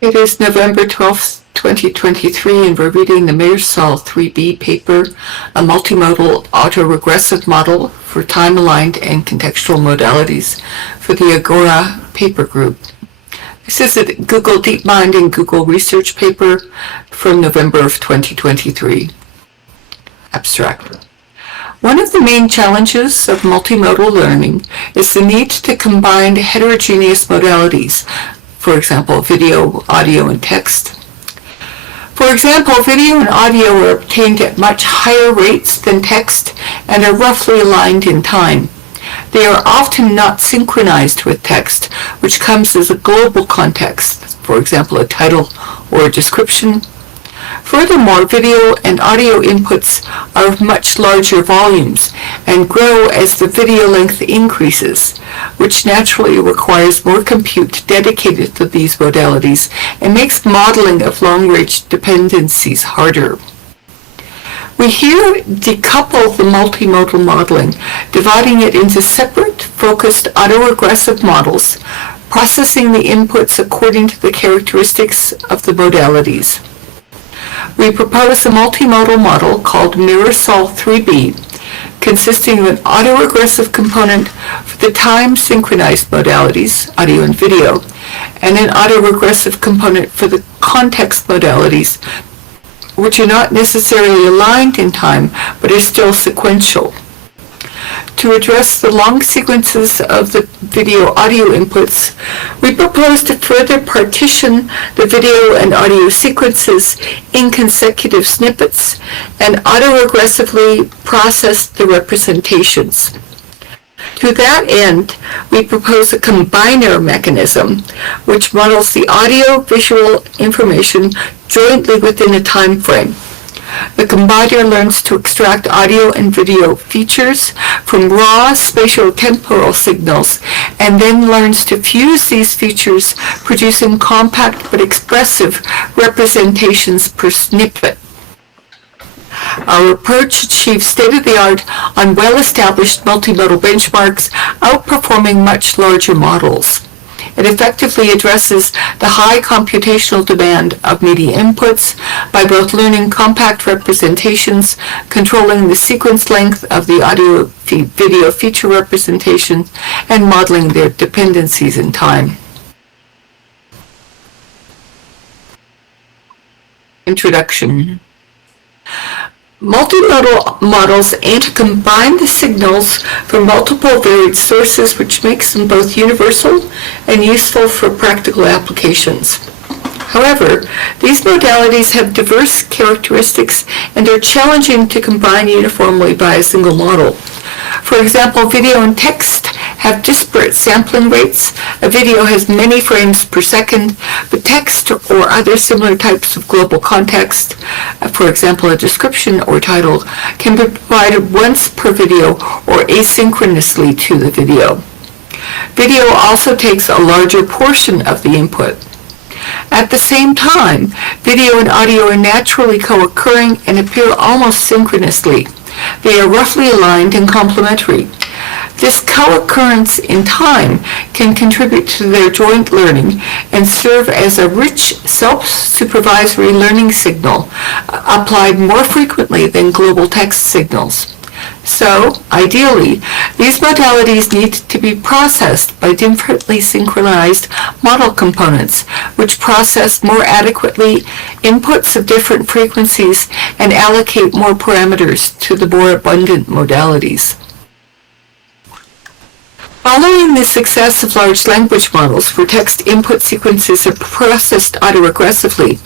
It is November 12th, 2023, and we're reading the MIRASOL3B paper, a multimodal autoregressive model for time-aligned and contextual modalities for the Agora paper group. This is a Google DeepMind and Google Research paper from November of 2023. Abstract. One of the main challenges of multimodal learning is the need to combine heterogeneous modalities, for example, video, audio, and text. For example, video and audio are obtained at much higher rates than text and are roughly aligned in time. They are often not synchronized with text, which comes as a global context, for example, a title or a description. Furthermore, video and audio inputs are of much larger volumes and grow as the video length increases, which naturally requires more compute dedicated to these modalities and makes modeling of long-range dependencies harder. We here decouple the multimodal modeling, dividing it into separate, focused autoregressive models, processing the inputs according to the characteristics of the modalities. We propose a multimodal model called MIRASOL3B, consisting of an autoregressive component for the time-synchronized modalities, audio and video, and an autoregressive component for the context modalities, which are not necessarily aligned in time, but are still sequential. To address the long sequences of the video-audio inputs, we propose to further partition the video and audio sequences in consecutive snippets and autoregressively process the representations. To that end, we propose a combiner mechanism, which models the audio-visual information jointly within a time frame. The combiner learns to extract audio and video features from raw spatio-temporal signals and then learns to fuse these features, producing compact but expressive representations per snippet. Our approach achieves state-of-the-art on well-established multimodal benchmarks, outperforming much larger models. It effectively addresses the high computational demand of media inputs by both learning compact representations, controlling the sequence length of the audio-video feature representation, and modeling their dependencies in time. Introduction. Multimodal models aim to combine the signals from multiple varied sources, which makes them both universal and useful for practical applications. However, these modalities have diverse characteristics and are challenging to combine uniformly by a single model. For example, video and text have disparate sampling rates. A video has many frames per second, but text or other similar types of global context, for example, a description or title, can be provided once per video or asynchronously to the video. Video also takes a larger portion of the input. At the same time, video and audio are naturally co-occurring and appear almost synchronously. They are roughly aligned and complementary. This co-occurrence in time can contribute to their joint learning and serve as a rich self-supervisory learning signal, applied more frequently than global text signals. So, ideally, these modalities need to be processed by differently synchronized model components, which process more adequately inputs of different frequencies and allocate more parameters to the more abundant modalities. Following the success of large language models where text input sequences are processed autoregressively,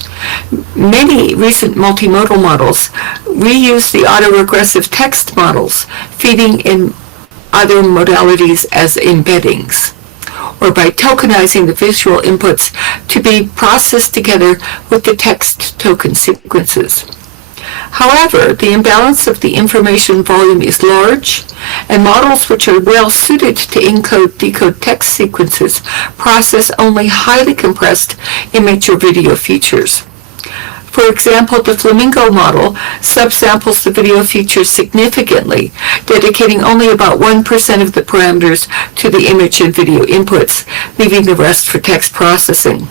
many recent multimodal models reuse the autoregressive text models, feeding in other modalities as embeddings, or by tokenizing the visual inputs to be processed together with the text token sequences. However, the imbalance of the information volume is large, and models which are well suited to encode-decode text sequences process only highly compressed image or video features. For example, the Flamingo model subsamples the video features significantly, dedicating only about 1% of the parameters to the image and video inputs, leaving the rest for text processing.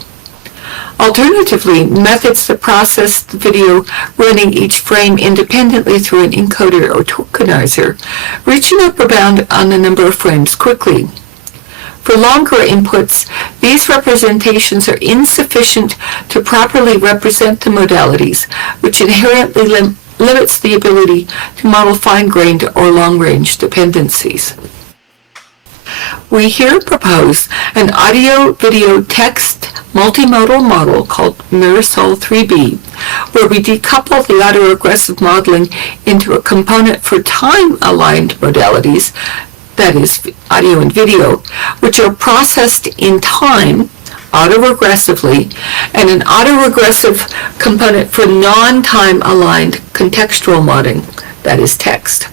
Alternatively, methods that process the video running each frame independently through an encoder or tokenizer reach an upper bound on the number of frames quickly. For longer inputs, these representations are insufficient to properly represent the modalities, which inherently limits the ability to model fine-grained or long-range dependencies. We here propose an audio-video-text multimodal model called MIRASOL3B, where we decouple the autoregressive modeling into a component for time-aligned modalities, that is, audio and video, which are processed in time autoregressively, and an autoregressive component for non-time aligned contextual modeling, that is, text.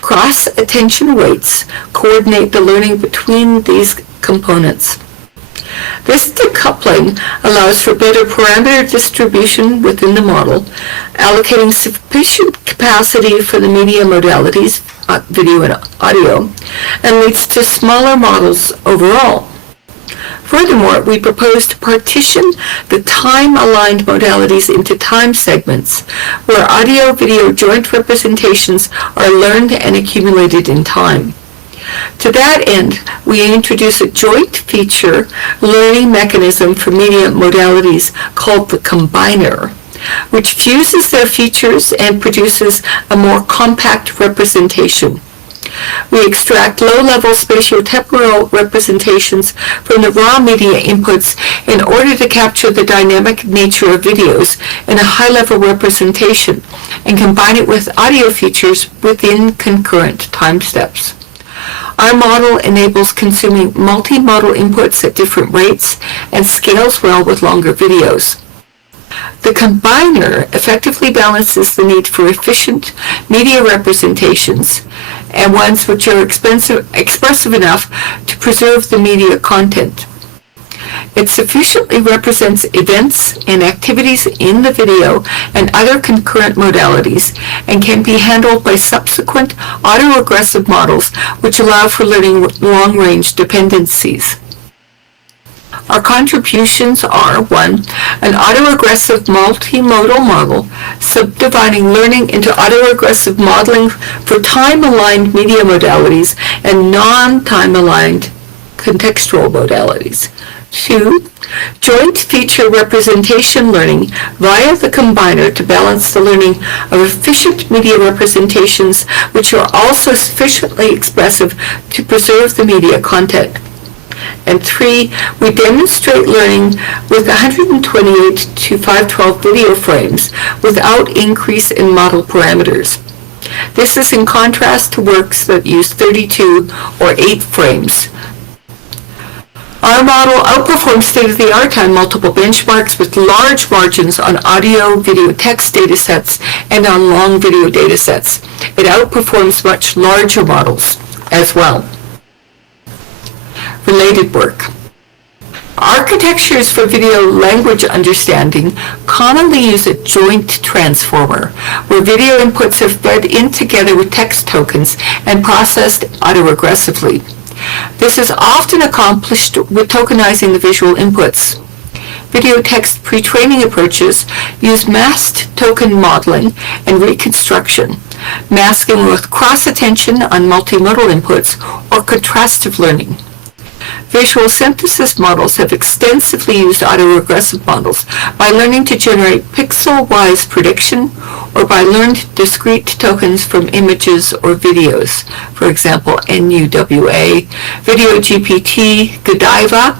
Cross-attention weights coordinate the learning between these components. This decoupling allows for better parameter distribution within the model, allocating sufficient capacity for the media modalities, video and audio, and leads to smaller models overall. Furthermore, we propose to partition the time-aligned modalities into time segments, where audio-video joint representations are learned and accumulated in time. To that end, we introduce a joint feature learning mechanism for media modalities called the combiner, which fuses their features and produces a more compact representation. We extract low-level spatiotemporal representations from the raw media inputs in order to capture the dynamic nature of videos in a high-level representation and combine it with audio features within concurrent time steps. Our model enables consuming multi-modal inputs at different rates and scales well with longer videos. The combiner effectively balances the need for efficient media representations and ones which are expressive enough to preserve the media content. It sufficiently represents events and activities in the video and other concurrent modalities and can be handled by subsequent autoregressive models which allow for learning long-range dependencies. Our contributions are 1. An autoregressive multimodal model, subdividing learning into autoregressive modeling for time-aligned media modalities and non-time-aligned contextual modalities. 2. Joint feature representation learning via the combiner to balance the learning of efficient media representations which are also sufficiently expressive to preserve the media content. And 3, we demonstrate learning with 128 to 512 video frames without increase in model parameters. This is in contrast to works that use 32 or 8 frames. Our model outperforms state-of-the-art on multiple benchmarks with large margins on audio, video, text datasets and on long video datasets. It outperforms much larger models as well. Related work. Architectures for video language understanding commonly use a joint transformer, where video inputs are fed in together with text tokens and processed autoregressively. This is often accomplished with tokenizing the visual inputs. Video text pre-training approaches use masked token modeling and reconstruction, masking with cross-attention on multimodal inputs or contrastive learning. Visual synthesis models have extensively used autoregressive models by learning to generate pixel-wise prediction or by learned discrete tokens from images or videos, for example, NUWA, Video GPT, Godiva.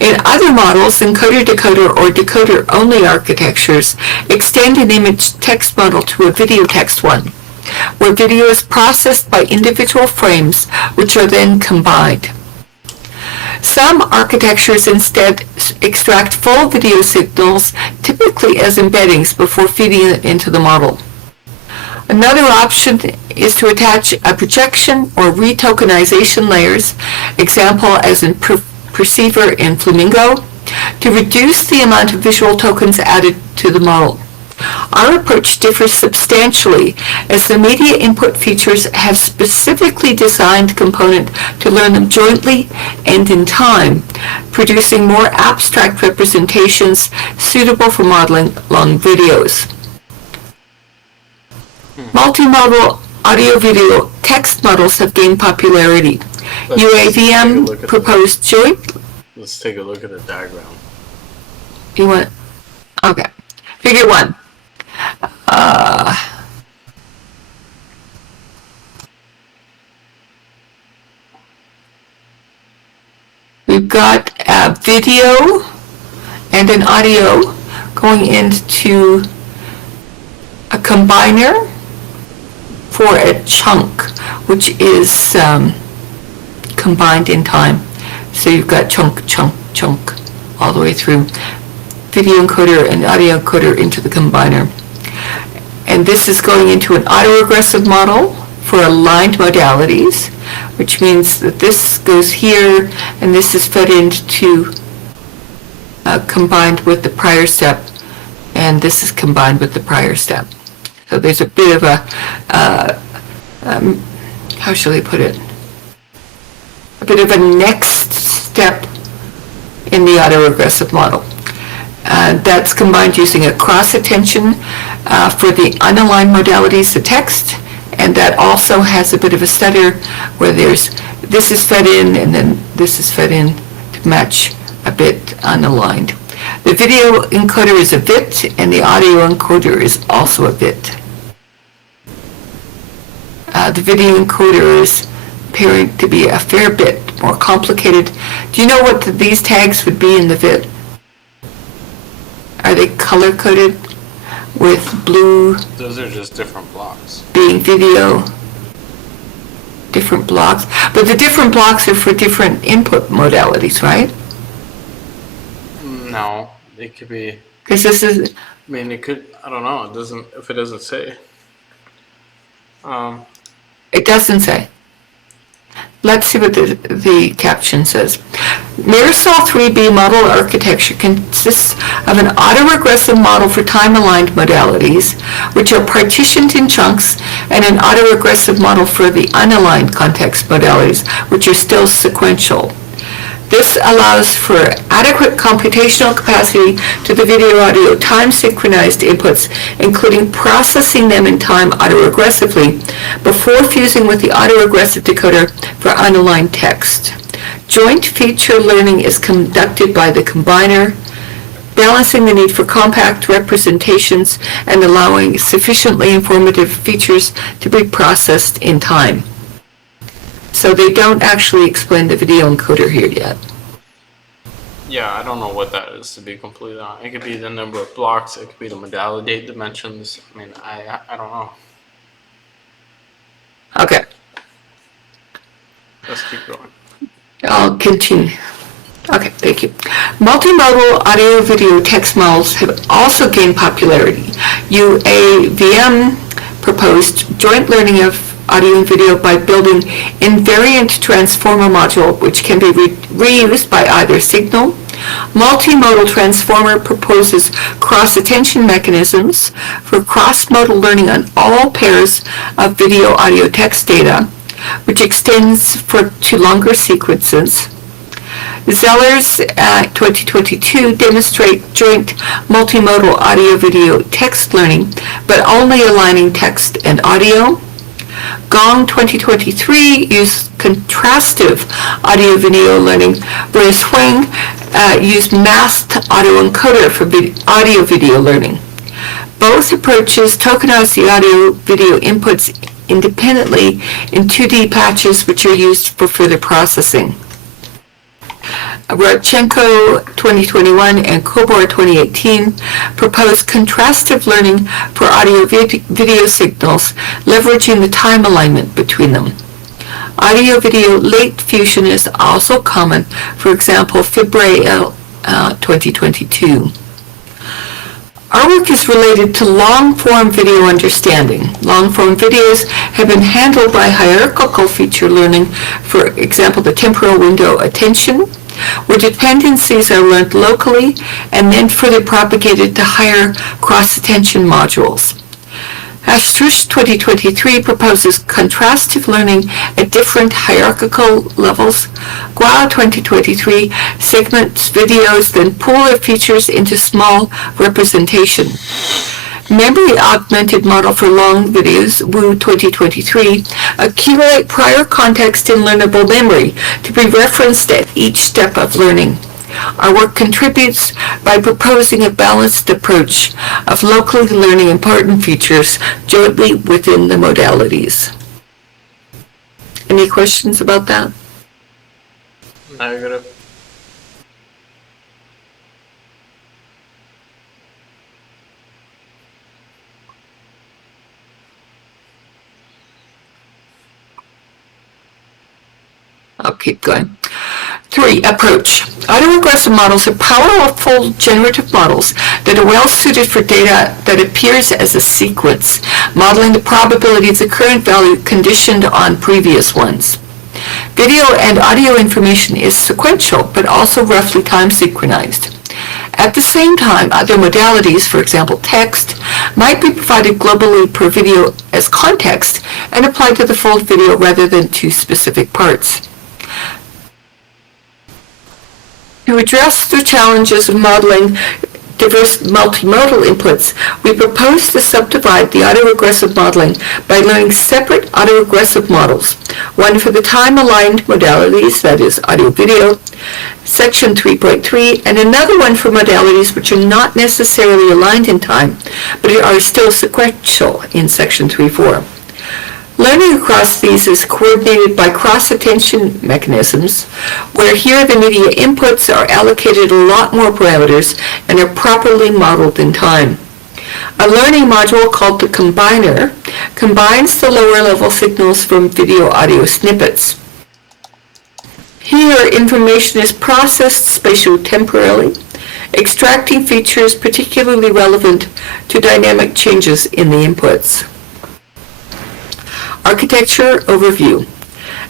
In other models, encoder-decoder or decoder-only architectures extend an image text model to a video text one, where video is processed by individual frames which are then combined. Some architectures instead extract full video signals, typically as embeddings, before feeding it into the model. Another option is to attach a projection or retokenization layers, example as in Perceiver in Flamingo, to reduce the amount of visual tokens added to the model. Our approach differs substantially as the media input features have specifically designed component to learn them jointly and in time, producing more abstract representations suitable for modeling long videos. Multimodal audio-video text models have gained popularity. UAVM proposed joint. Let's take a look at the diagram. You want? Okay. Figure 1. We've got a video and an audio going into a combiner for a chunk, which is combined in time. So you've got chunk, chunk, chunk all the way through. Video encoder and audio encoder into the combiner. And this is going into an autoregressive model for aligned modalities, which means that this goes here and this is fed into combined with the prior step, and this is combined with the prior step. So there's a bit of a, how shall I put it? A bit of a next step in the autoregressive model. That's combined using a cross-attention for the unaligned modalities, the text, and that also has a bit of a stutter where this is fed in and then this is fed in to match a bit unaligned. The video encoder is a bit and the audio encoder is also a bit. The video encoder is appearing to be a fair bit more complicated. Do you know what these tags would be in the VIT? Are they color-coded with blue? Those are just different blocks. Being video, different blocks. But the different blocks are for different input modalities, right? No, it could be. Because this is. I mean, it could. I don't know. It doesn't. If it doesn't say. It doesn't say. Let's see what the caption says. MIRASOL3B model architecture consists of an autoregressive model for time-aligned modalities, which are partitioned in chunks, and an autoregressive model for the unaligned context modalities, which are still sequential. This allows for adequate computational capacity to the video-audio time-synchronized inputs, including processing them in time autoregressively before fusing with the autoregressive decoder for unaligned text. Joint feature learning is conducted by the combiner, balancing the need for compact representations and allowing sufficiently informative features to be processed in time. So they don't actually explain the video encoder here yet. Yeah, I don't know what that is, to be completely honest. It could be the number of blocks, it could be the modality dimensions. I mean, I don't know. Okay. Let's keep going. I'll continue. Okay, thank you. Multimodal audio-video text models have also gained popularity. UAVM proposed joint learning of audio and video by building invariant transformer module, which can be reused by either signal. Multi-Modal transformer proposes cross-attention mechanisms for cross-modal learning on all pairs of video-audio text data, which extends to longer sequences. Zeller's 2022 demonstrate joint multimodal audio-video text learning, but only aligning text and audio. Gong 2023 used contrastive audio-video learning, whereas Huang used masked autoencoder for audio-video learning. Both approaches tokenize the audio-video inputs independently in 2D patches, which are used for further processing. Rodchenko 2021 and Kobor 2018 proposed contrastive learning for audio-video signals, leveraging the time alignment between them. Audio-video late fusion is also common, for example, Fibre 2022. Our work is related to long-form video understanding. Long-form videos have been handled by hierarchical feature learning, for example, the temporal window attention, where dependencies are learned locally and then further propagated to higher cross-attention modules. Astrush 2023 proposes contrastive learning at different hierarchical levels. Gua 2023 segments videos, then pull their features into small representation. Memory Augmented Model for Long Videos, Wu 2023, accumulate prior context in learnable memory to be referenced at each step of learning. Our work contributes by proposing a balanced approach of locally learning important features jointly within the modalities. Any questions about that? Negative. I'll keep going. 3. Approach. Autoregressive models are powerful generative models that are well suited for data that appears as a sequence, modeling the probability of the current value conditioned on previous ones. Video and audio information is sequential, but also roughly time synchronized. At the same time, other modalities, for example text, might be provided globally per video as context and applied to the full video rather than to specific parts. To address the challenges of modeling diverse multimodal inputs, we propose to subdivide the autoregressive modeling by learning separate autoregressive models, one for the time-aligned modalities, that is audio-video, section 3.3, and another one for modalities which are not necessarily aligned in time, but are still sequential in section 3.4. Learning across these is coordinated by cross-attention mechanisms, where here the media inputs are allocated a lot more parameters and are properly modeled in time. A learning module called the combiner combines the lower-level signals from video-audio snippets. Here, information is processed spatio-temporally, extracting features particularly relevant to dynamic changes in the inputs. Architecture overview.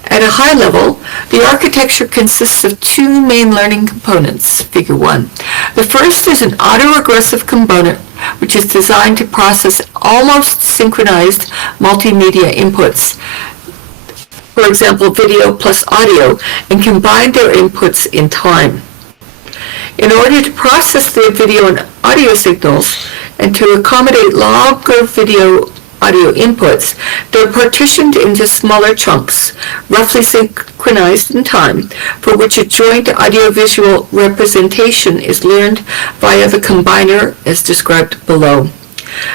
At a high level, the architecture consists of two main learning components, Figure 1. The first is an autoregressive component, which is designed to process almost synchronized multimedia inputs, for example, video plus audio, and combine their inputs in time. In order to process the video and audio signals and to accommodate longer video audio inputs, they're partitioned into smaller chunks, roughly synchronized in time, for which a joint audiovisual representation is learned via the combiner as described below.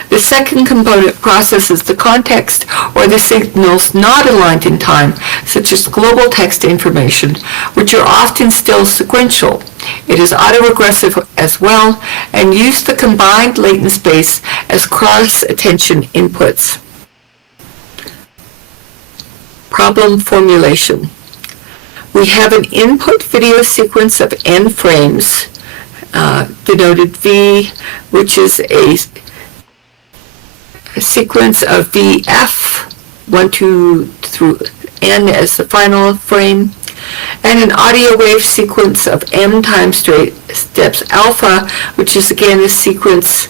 The second component processes the context or the signals not aligned in time, such as global text information, which are often still sequential. It is autoregressive as well and uses the combined latent space as cross-attention inputs. Problem formulation. We have an input video sequence of n frames, denoted V, which is a sequence of VF, 1, 2 through N as the final frame, and an audio wave sequence of M time steps alpha, which is again a sequence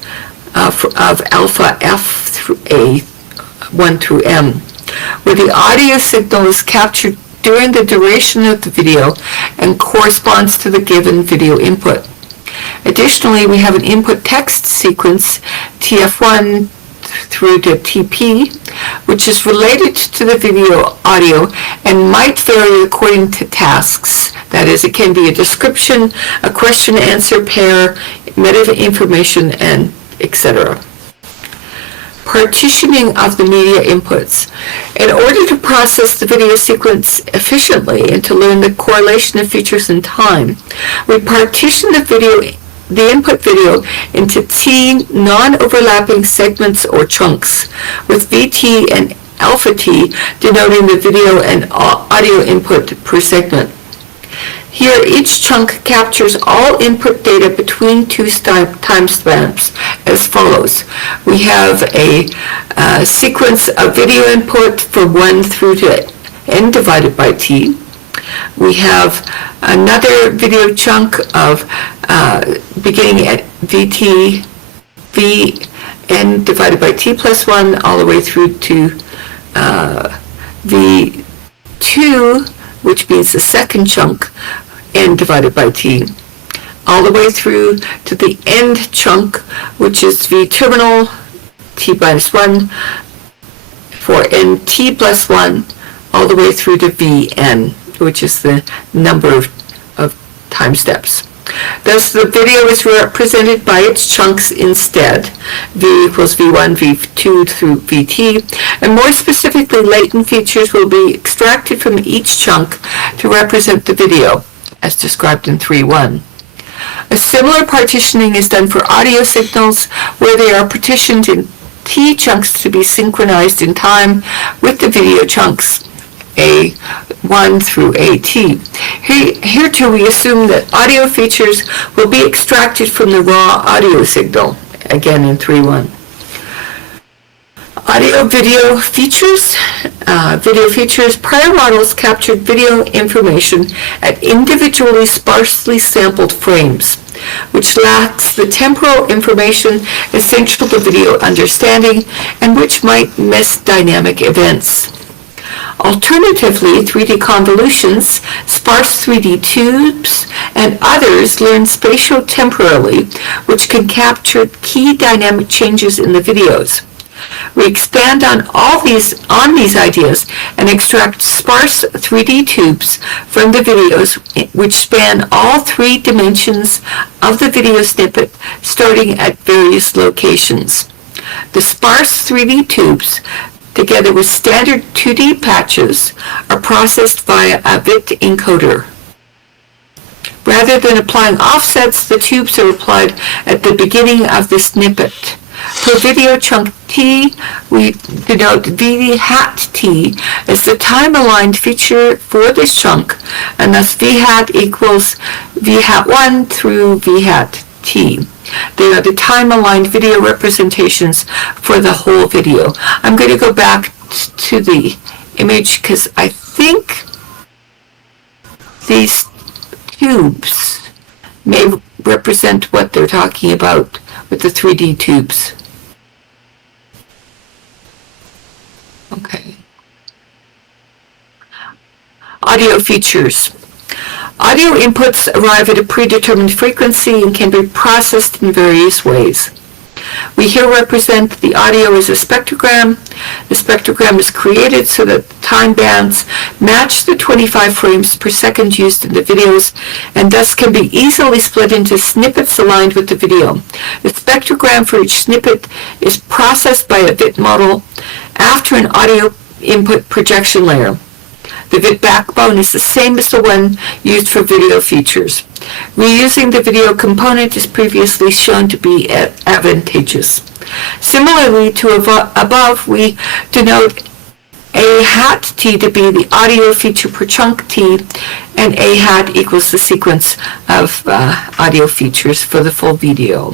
of alpha F through A, 1 through M, where the audio signal is captured during the duration of the video and corresponds to the given video input. Additionally, we have an input text sequence, TF1 through to TP, which is related to the video audio and might vary according to tasks. That is, it can be a description, a question-answer pair, meta information, and etc. Partitioning of the media inputs. In order to process the video sequence efficiently and to learn the correlation of features in time, we partition the input video into T non-overlapping segments or chunks, with VT and alpha T denoting the video and audio input per segment. Here, each chunk captures all input data between two timestamps as follows. We have a sequence of video input from 1 through to N divided by T. We have another video chunk of beginning at vt vn divided by t plus 1 all the way through to v2, which means the second chunk, n divided by t, all the way through to the end chunk, which is v terminal t minus 1 for n t plus 1, all the way through to vn, which is the number of time steps. Thus, the video is represented by its chunks instead, v equals v1, v2 through vt, and more specifically, latent features will be extracted from each chunk to represent the video, as described in 3.1. A similar partitioning is done for audio signals, where they are partitioned in T chunks to be synchronized in time with the video chunks A1 through AT. Here too, we assume that audio features will be extracted from the raw audio signal, again in 3.1. Audio-video features. Prior models captured video information at individually sparsely sampled frames, which lacks the temporal information essential to video understanding and which might miss dynamic events. Alternatively, 3D convolutions, sparse 3D tubes, and others learn spatio-temporally, which can capture key dynamic changes in the videos. We expand on these ideas and extract sparse 3D tubes from the videos which span all 3 dimensions of the video snippet starting at various locations. The sparse 3D tubes, together with standard 2D patches, are processed via a bit encoder. Rather than applying offsets, the tubes are applied at the beginning of the snippet. For video chunk T, we denote V hat T as the time-aligned feature for this chunk, and thus V hat equals V hat 1 through V hat T. They are the time-aligned video representations for the whole video. I'm going to go back to the image because I think these tubes may represent what they're talking about with the 3D tubes. Okay. Audio features. Audio inputs arrive at a predetermined frequency and can be processed in various ways. We here represent the audio as a spectrogram. The spectrogram is created so that the time bands match the 25 frames per second used in the videos and thus can be easily split into snippets aligned with the video. The spectrogram for each snippet is processed by a bit model after an audio input projection layer. The bit backbone is the same as the one used for video features. Reusing the video component is previously shown to be advantageous. Similarly to above, we denote A hat T to be the audio feature per chunk T, and A hat equals the sequence of audio features for the full video.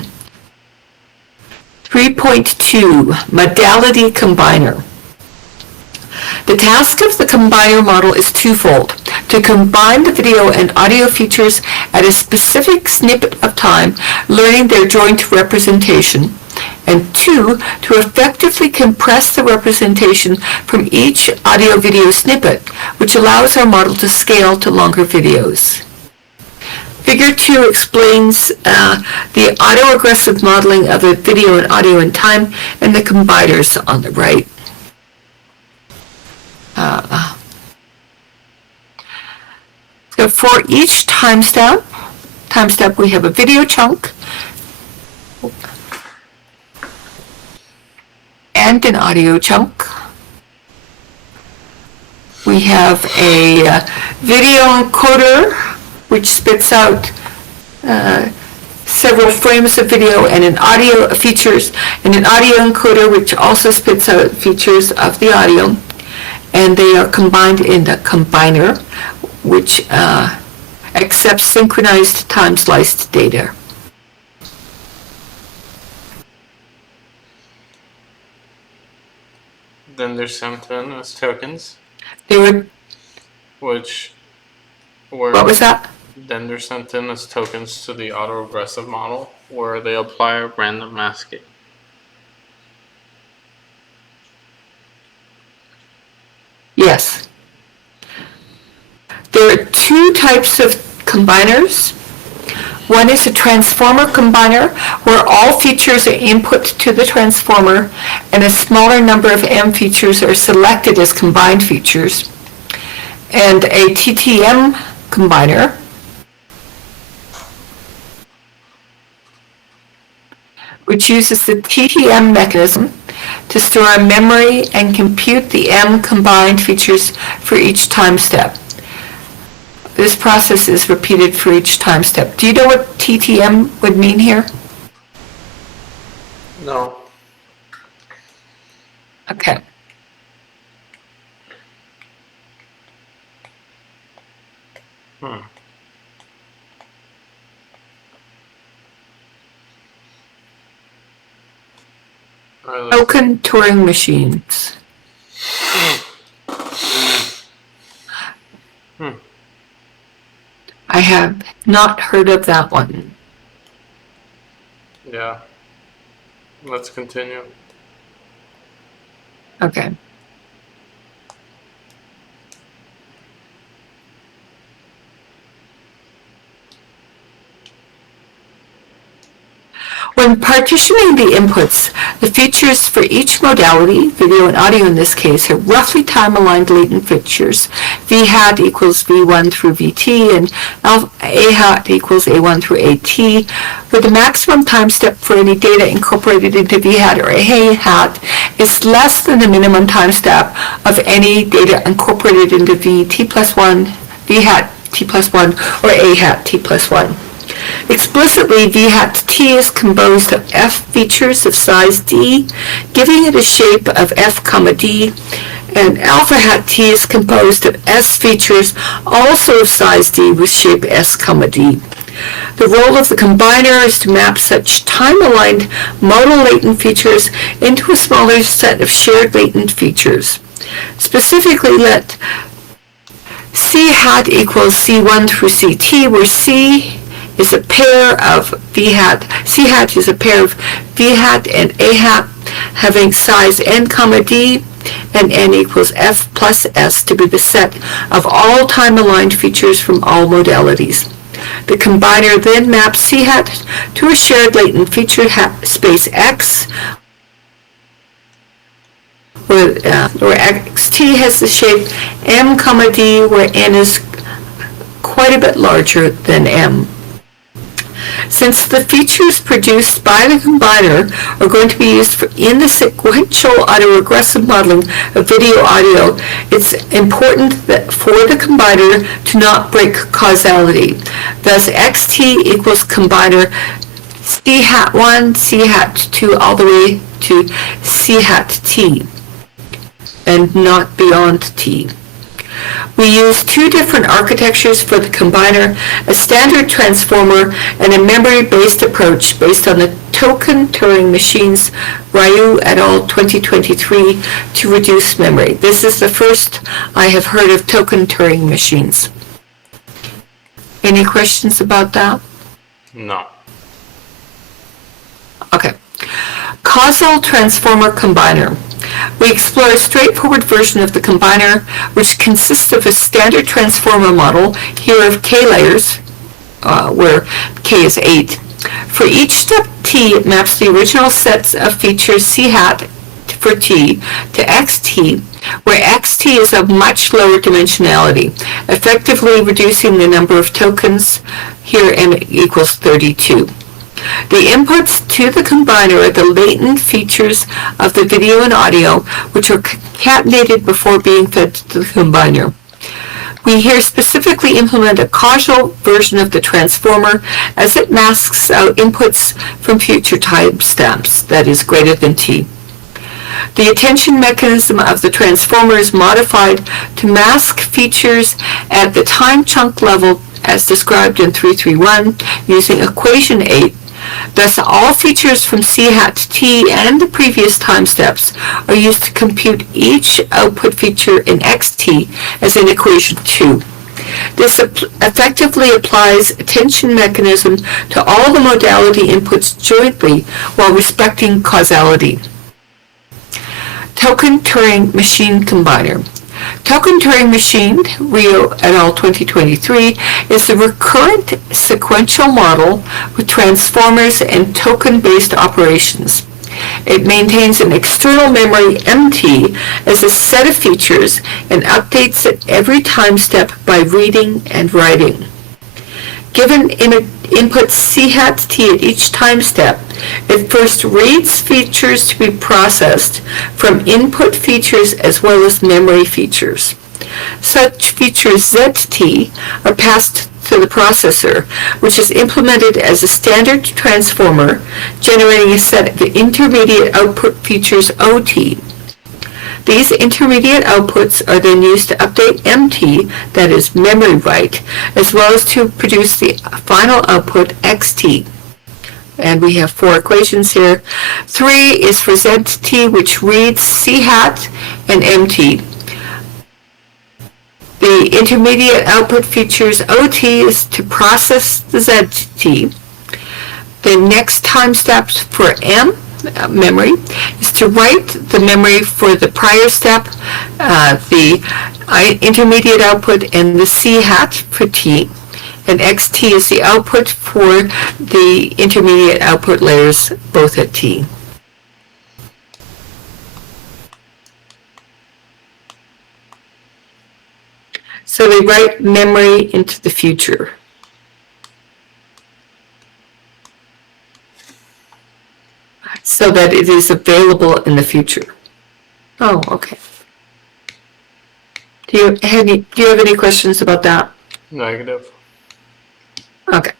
3.2, Modality Combiner. The task of the combiner model is twofold: to combine the video and audio features at a specific snippet of time, learning their joint representation, and 2, to effectively compress the representation from each audio-video snippet, which allows our model to scale to longer videos. Figure 2 explains the autoregressive modeling of the video and audio in time, and the combiners on the right. So for each time step we have a video chunk and an audio chunk. We have a video encoder which spits out several frames of video, and an audio features, and an audio encoder which also spits out features of the audio, and they are combined in the combiner, which accepts synchronized time-sliced data. Then there's something as tokens, They were which What was that? Then they're sent in as tokens to the autoregressive model, where they apply random masking. Yes. There are two types of combiners. One is a transformer combiner, where all features are input to the transformer and a smaller number of M features are selected as combined features. And a TTM combiner, which uses the TTM mechanism to store memory and compute the M combined features for each time step. This process is repeated for each time step. Do you know what TTM would mean here? No. Okay. Token Turing Machines. I have not heard of that one. Yeah. Let's continue. Okay. When partitioning the inputs, the features for each modality, video and audio in this case, are roughly time-aligned latent features. V hat equals V1 through VT, and A hat equals A1 through AT, where the maximum time step for any data incorporated into V hat or A hat is less than the minimum time step of any data incorporated into VT plus 1, V hat T plus 1, or A hat T plus 1. Explicitly, V hat T is composed of F features of size D, giving it a shape of F, D, and alpha hat T is composed of S features also of size D with shape S, D. The role of the combiner is to map such time-aligned modal latent features into a smaller set of shared latent features. Specifically, let C hat equals C1 through CT, where C is a pair of V hat, C hat is a pair of V hat and A hat having size N, D, and N equals F plus S to be the set of all time-aligned features from all modalities. The combiner then maps C hat to a shared latent feature space X, where XT has the shape M, D, where N is quite a bit larger than M. Since the features produced by the combiner are going to be used in the sequential autoregressive modeling of video audio, it's important that for the combiner to not break causality. Thus, XT equals combiner C hat 1, C hat 2, all the way to C hat T, and not beyond T. We use two different architectures for the combiner, a standard transformer and a memory-based approach based on the Token Turing Machine's Ryu et al. 2023 to reduce memory. This is the first I have heard of Token Turing Machines. Any questions about that? No. Okay. Causal transformer combiner. We explore a straightforward version of the combiner, which consists of a standard transformer model, here of k layers, where k is 8. For each step t, it maps the original sets of features C hat for t to xt, where xt is of much lower dimensionality, effectively reducing the number of tokens, here n equals 32. The inputs to the combiner are the latent features of the video and audio, which are concatenated before being fed to the combiner. We here specifically implement a causal version of the transformer as it masks out inputs from future timestamps, that is greater than t. The attention mechanism of the transformer is modified to mask features at the time chunk level as described in 331 using equation 8. Thus, all features from C hat T and the previous time steps are used to compute each output feature in XT as in equation 2. This effectively applies attention mechanism to all the modality inputs jointly while respecting causality. Token Turing Machine Combiner. Token Turing Machine, Rio et al. 2023, is a recurrent sequential model with transformers and token-based operations. It maintains an external memory MT as a set of features and updates at every time step by reading and writing. Given input C hat T at each time step, it first reads features to be processed from input features as well as memory features. Such features ZT are passed to the processor, which is implemented as a standard transformer, generating a set of intermediate output features OT. These intermediate outputs are then used to update MT, that is memory write, as well as to produce the final output XT. And we have 4 equations here. 3 is for ZT, which reads C hat and MT. The intermediate output features OT is to process the ZT. The next time steps for memory is to write the memory for the prior step, the intermediate output, and the C hat for T. And XT is the output for the intermediate output layers, both at T. So they write memory into the future. So that it is available in the future. Oh, okay. Do you have any questions about that? Negative. Okay.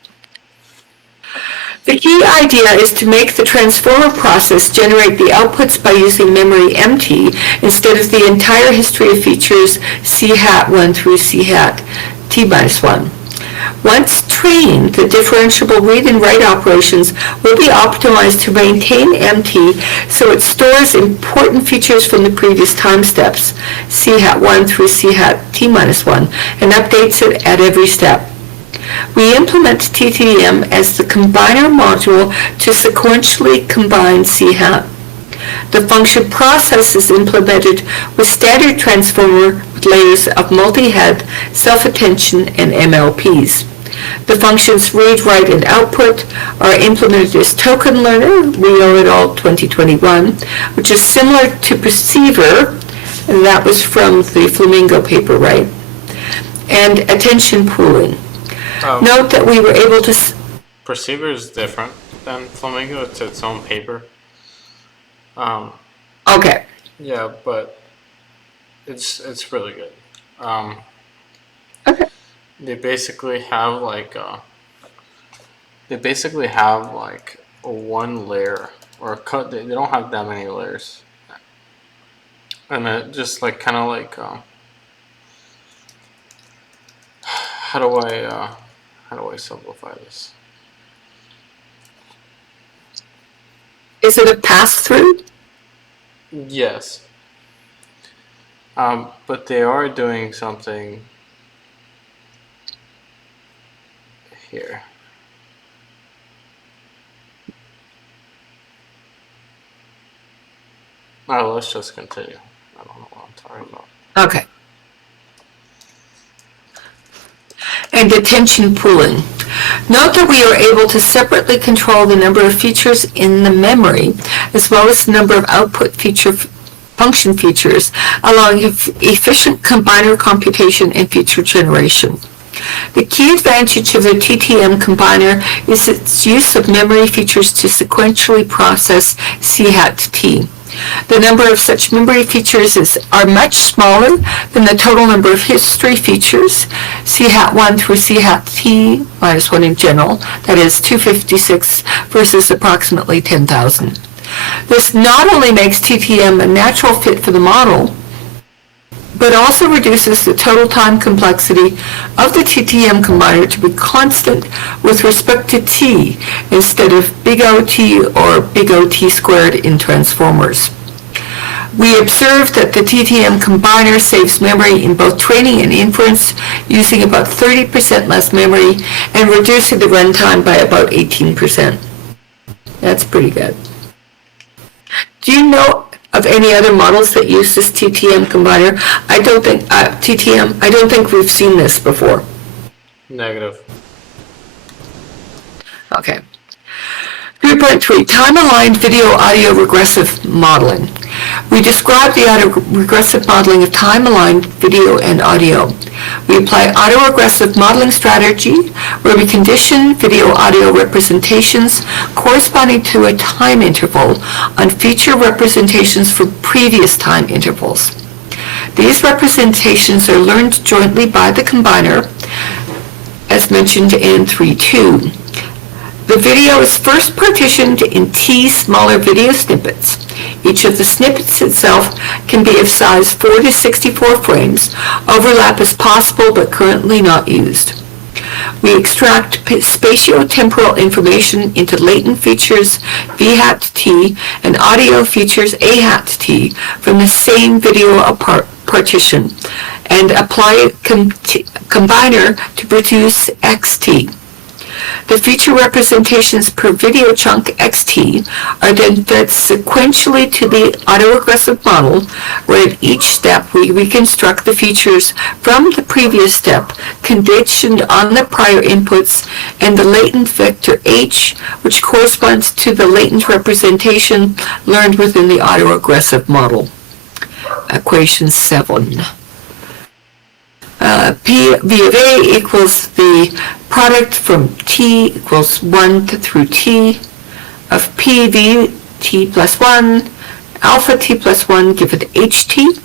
The key idea is to make the transformer process generate the outputs by using memory MT instead of the entire history of features C hat 1 through C hat T minus 1. Once trained, the differentiable read and write operations will be optimized to maintain MT so it stores important features from the previous time steps, C hat 1 through C hat T minus 1, and updates it at every step. We implement TTM as the combiner module to sequentially combine C hat. The function process is implemented with standard transformer with layers of multi-head, self-attention, and MLPs. The functions read, write, and output are implemented as token learner, Rio et al. 2021, which is similar to perceiver, and that was from the Flamingo paper, right? And attention pooling. Note that we were able to... Perceiver is different than Flamingo. It's its own paper. Okay. Yeah, but it's really good. Okay. They basically have like a one layer or a cut. They don't have that many layers, and it just like kind of like how do I simplify this? Is it a pass-through? Yes. But they are doing something here. Alright, let's just continue. I don't know what I'm talking about. Okay. And attention pooling. Note that we are able to separately control the number of features in the memory, as well as the number of output function features, allowing efficient combiner computation and feature generation. The key advantage of the TTM combiner is its use of memory features to sequentially process C hat T. The number of such memory features are much smaller than the total number of history features, C hat 1 through C hat T minus 1 in general, that is 256 versus approximately 10,000. This not only makes TTM a natural fit for the model, but also reduces the total time complexity of the TTM combiner to be constant with respect to T instead of big OT or big OT squared in transformers. We observed that the TTM combiner saves memory in both training and inference, using about 30% less memory and reducing the runtime by about 18%. That's pretty good. Do you know of any other models that use this TTM combiner? I don't think we've seen this before. Negative. Okay. 3.3, time-aligned video-audio regressive modeling. We describe the autoregressive modeling of time-aligned video and audio. We apply autoregressive modeling strategy where we condition video-audio representations corresponding to a time interval on feature representations for previous time intervals. These representations are learned jointly by the combiner, as mentioned in 3.2. The video is first partitioned in T smaller video snippets. Each of the snippets itself can be of size 4 to 64 frames. Overlap is possible but currently not used. We extract spatio-temporal information into latent features V hat T and audio features A hat T from the same video partition and apply a combiner to produce XT. The feature representations per video chunk XT are then fed sequentially to the autoregressive model, where at each step we reconstruct the features from the previous step, conditioned on the prior inputs, and the latent vector H, which corresponds to the latent representation learned within the autoregressive model. Equation 7. P V of A equals the product from T equals 1 through T of P V T plus 1 alpha T plus 1 given HT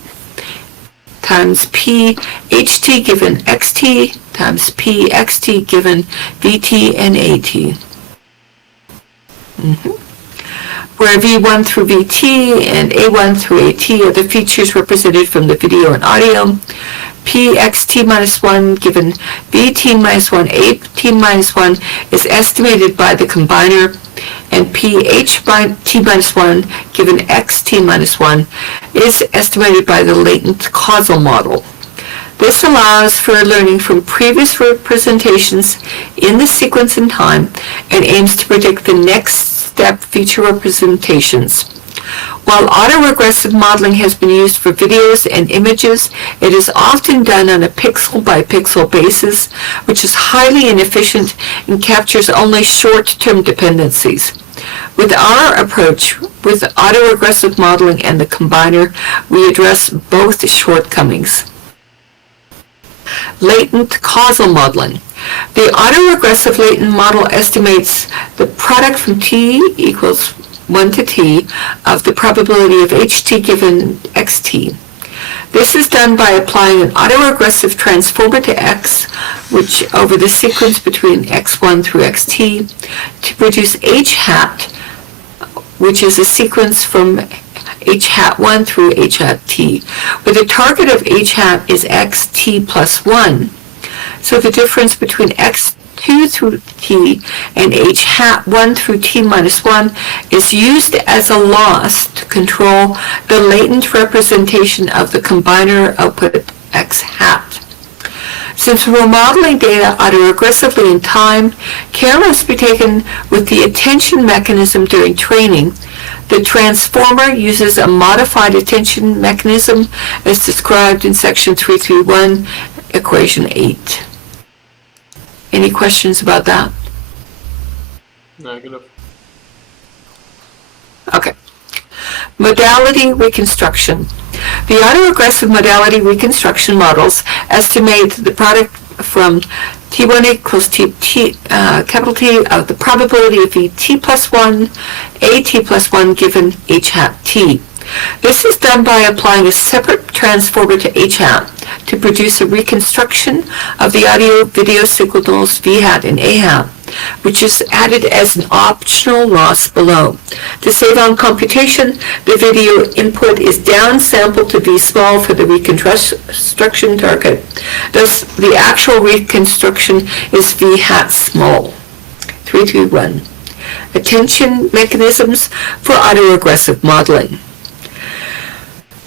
times P HT given XT times P XT given VT and AT. Where V1 through VT and A1 through AT are the features represented from the video and audio. Pxt minus 1 given Vt minus 1 At minus 1 is estimated by the combiner, and Pht minus 1 given Xt minus 1 is estimated by the latent causal model. This allows for learning from previous representations in the sequence in time and aims to predict the next step feature representations. While autoregressive modeling has been used for videos and images, it is often done on a pixel-by-pixel basis, which is highly inefficient and captures only short-term dependencies. With our approach, with autoregressive modeling and the combiner, we address both shortcomings. Latent causal modeling. The autoregressive latent model estimates the product from T equals 1 to T of the probability of HT given XT. This is done by applying an autoregressive transformer to X, which over the sequence between X1 through XT, to produce H hat, which is a sequence from H hat 1 through H hat T, where the target of H hat is XT plus 1. So the difference between X2 through T and H hat 1 through T minus 1 is used as a loss to control the latent representation of the combiner output X hat. Since we're modeling data autoregressively in time, care must be taken with the attention mechanism during training. The transformer uses a modified attention mechanism as described in section 331, equation 8. Any questions about that? Negative. Okay. Modality reconstruction. The autoregressive modality reconstruction models estimate the product from T1 equals capital T of the probability of T plus 1, AT plus 1 given H hat T. This is done by applying a separate transformer to H hat to produce a reconstruction of the audio-video signals V hat and A hat, which is added as an optional loss below. To save on computation, the video input is downsampled to V small for the reconstruction target. Thus, the actual reconstruction is V hat small. 331. Attention mechanisms for autoregressive modeling.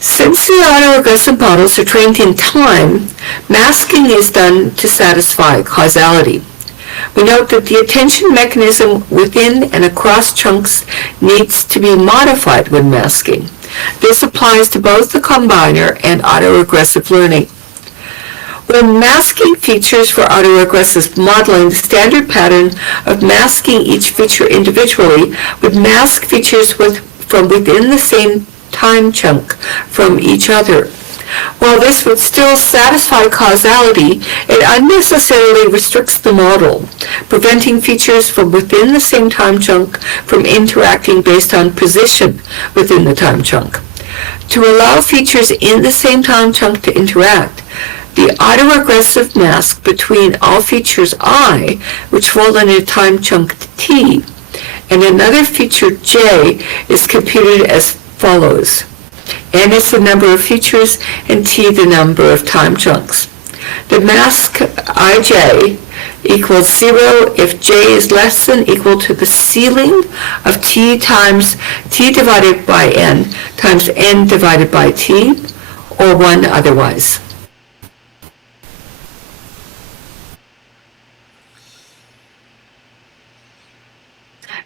Since the autoregressive models are trained in time, masking is done to satisfy causality. We note that the attention mechanism within and across chunks needs to be modified when masking. This applies to both the combiner and autoregressive learning. When masking features for autoregressive modeling, the standard pattern of masking each feature individually would mask features from within the same time chunk from each other. While this would still satisfy causality, it unnecessarily restricts the model, preventing features from within the same time chunk from interacting based on position within the time chunk. To allow features in the same time chunk to interact, the autoregressive mask between all features I, which fall in a time chunk T, and another feature J is computed as follows. N is the number of features, and T the number of time chunks. The mask Ij equals 0 if J is less than equal to the ceiling of T times T divided by N times N divided by T, or 1 otherwise.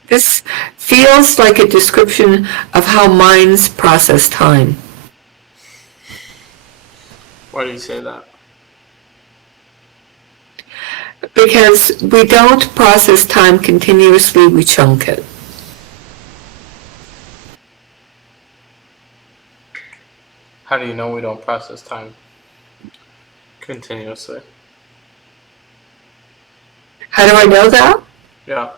This feels like a description of how minds process time. Why do you say that? Because we don't process time continuously, we chunk it. How do you know we don't process time continuously? How do I know that? Yeah.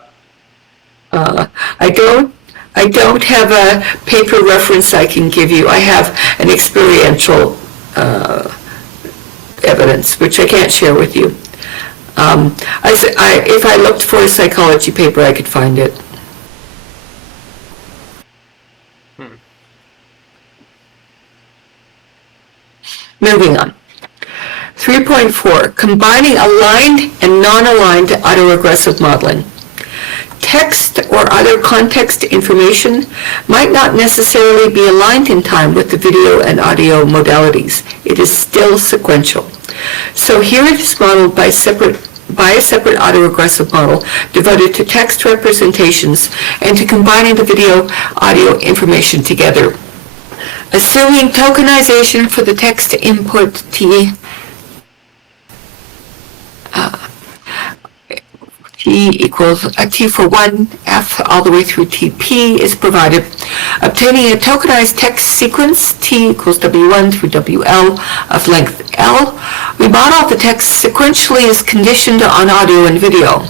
I don't have a paper reference I can give you. I have an experiential evidence, which I can't share with you. If I looked for a psychology paper, I could find it. Moving on. 3.4, combining aligned and non-aligned autoregressive modeling. Text or other context information might not necessarily be aligned in time with the video and audio modalities. It is still sequential. So here it is modeled by a separate autoregressive model devoted to text representations and to combining the video-audio information together. Assuming tokenization for the text input T equals T for 1, F all the way through TP is provided. Obtaining a tokenized text sequence T equals W1 through WL of length L, we model the text sequentially as conditioned on audio and video.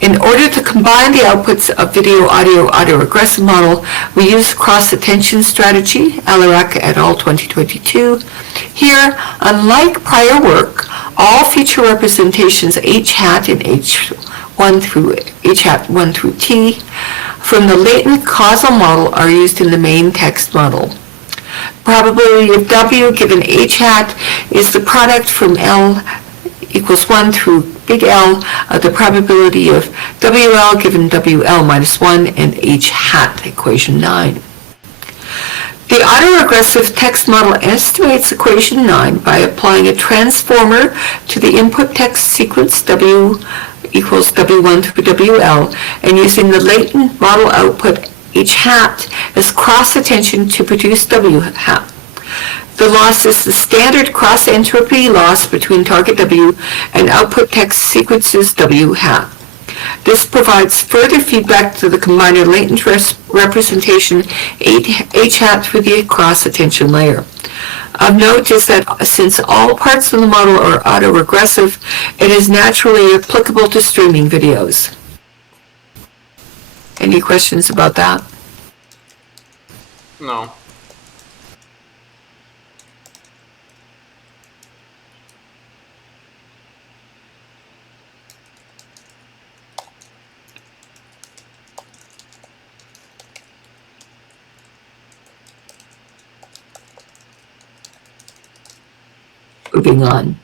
In order to combine the outputs of video-audio autoregressive model, we use cross-attention strategy, Alarak et al. 2022. Here, unlike prior work, all feature representations H hat and H1 through T from the latent causal model are used in the main text model. Probability of W given H hat is the product from L equals 1 through big L of the probability of WL given WL minus 1 and H hat, equation 9. The autoregressive text model estimates equation 9 by applying a transformer to the input text sequence W equals W1 through WL and using the latent model output H hat as cross-attention to produce W hat. The loss is the standard cross-entropy loss between target W and output text sequences W hat. This provides further feedback to the combiner latent representation H hat through the cross-attention layer. Of note is that since all parts of the model are autoregressive, it is naturally applicable to streaming videos. Any questions about that? No. Moving on.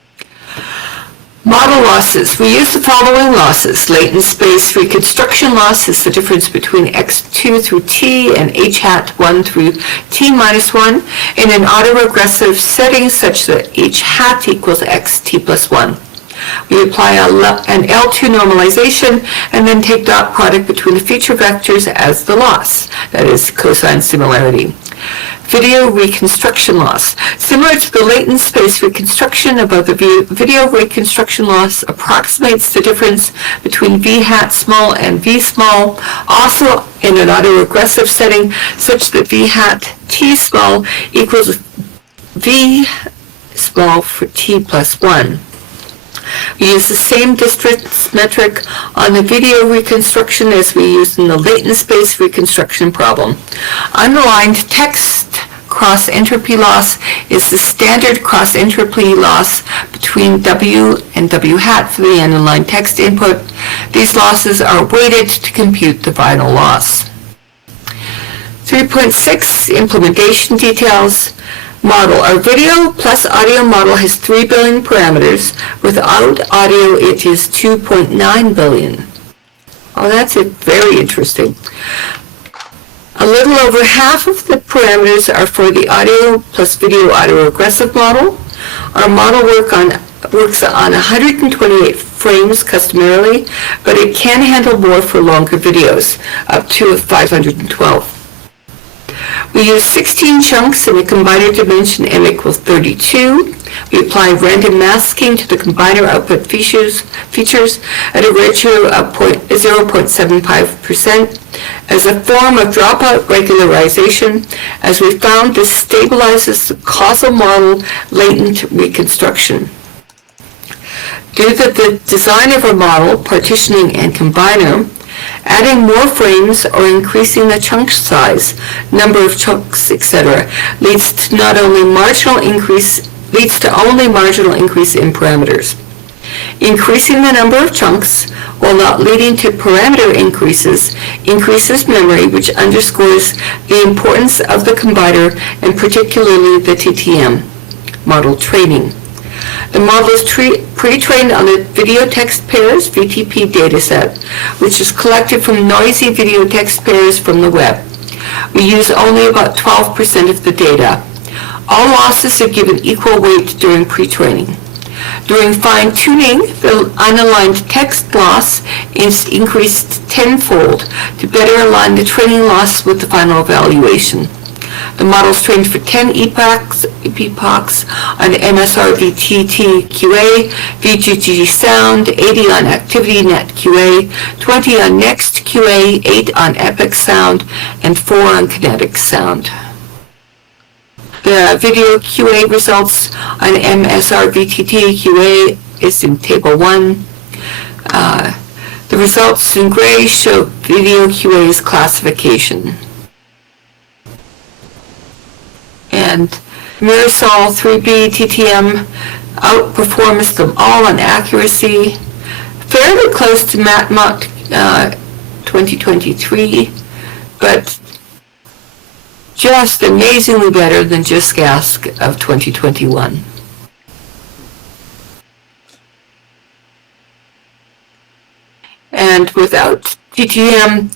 Model Model losses. We use the following losses. Latent space reconstruction loss is the difference between x2 through t and h hat 1 through t minus 1 in an autoregressive setting such that h hat equals xt plus 1. We apply an L2 normalization and then take dot product between the feature vectors as the loss, that is cosine similarity. Video reconstruction loss. Similar to the latent space reconstruction above, the video reconstruction loss approximates the difference between v hat small and v small, also in an autoregressive setting such that v hat t small equals v small for t plus 1. We use the same distance metric on the video reconstruction as we used in the latent space reconstruction problem. Unaligned text cross-entropy loss is the standard cross-entropy loss between W and W hat for the unaligned text input. These losses are weighted to compute the final loss. 3.6 Implementation details. Model. Our video plus audio model has 3 billion parameters. Without audio, it is 2.9 billion. Oh, that's very interesting. A little over half of the parameters are for the audio plus video autoregressive model. Our model works on 128 frames customarily, but it can handle more for longer videos, up to 512. We use 16 chunks in a combiner dimension m equals 32. We apply random masking to the combiner output features at a ratio of 0.75% as a form of dropout regularization. As we found, this stabilizes the causal model latent reconstruction. Due to the design of our model, partitioning and combiner, adding more frames or increasing the chunk size, number of chunks, etc., leads to only marginal increase in parameters. Increasing the number of chunks, while not leading to parameter increases memory, which underscores the importance of the combiner and particularly the TTM model training. The model is pre-trained on the video text pairs VTP dataset, which is collected from noisy video text pairs from the web. We use only about 12% of the data. All losses are given equal weight during pre-training. During fine-tuning, the unaligned text loss is increased tenfold to better align the training loss with the final evaluation. The model is trained for 10 epochs on MSR-VTT QA, VGG sound, 80 on ActivityNet QA, 20 on Next QA, 8 on Epic sound, and 4 on Kinetic sound. The video QA results on MSR-VTT QA is in Table 1. The results in gray show video QA's classification. And MIRASOL3B TTM outperforms them all on accuracy, fairly close to MATMOT 2023, but just amazingly better than JustGask of 2021. And without TTM,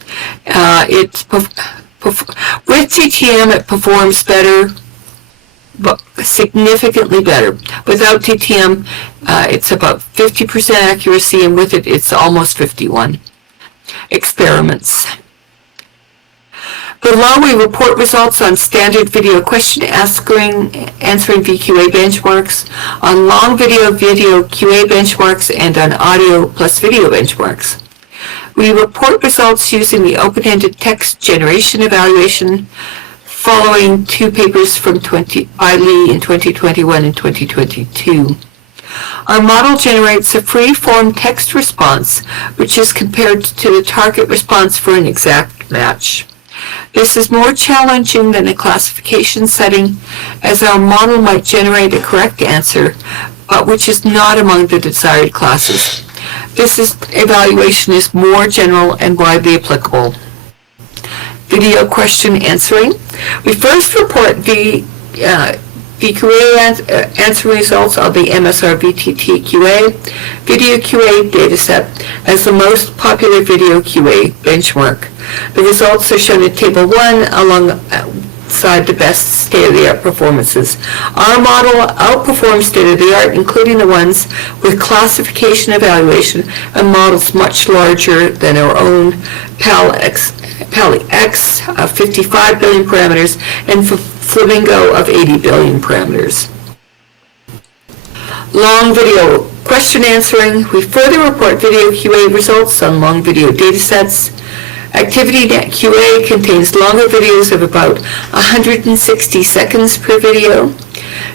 with TTM it performs better, but significantly better. Without TTM, it's about 50% accuracy, and with it, it's almost 51. Experiments. Below, we report results on standard video question answering VQA benchmarks, on long video QA benchmarks, and on audio plus video benchmarks. We report results using the open-ended text generation evaluation following 2 papers from by Lee in 2021 and 2022. Our model generates a free-form text response, which is compared to the target response for an exact match. This is more challenging than a classification setting, as our model might generate a correct answer, but which is not among the desired classes. This evaluation is more general and widely applicable. Video question answering. We first report The QA answer results are the MSR-VTT QA video QA dataset as the most popular video QA benchmark. The results are shown in Table 1 alongside the best state-of-the-art performances. Our model outperforms state-of-the-art, including the ones with classification evaluation and models much larger than our own PAL-X, 55 billion parameters, and Flamingo of 80 billion parameters. Long video question answering. We further report video QA results on long video datasets. ActivityNet QA contains longer videos of about 160 seconds per video.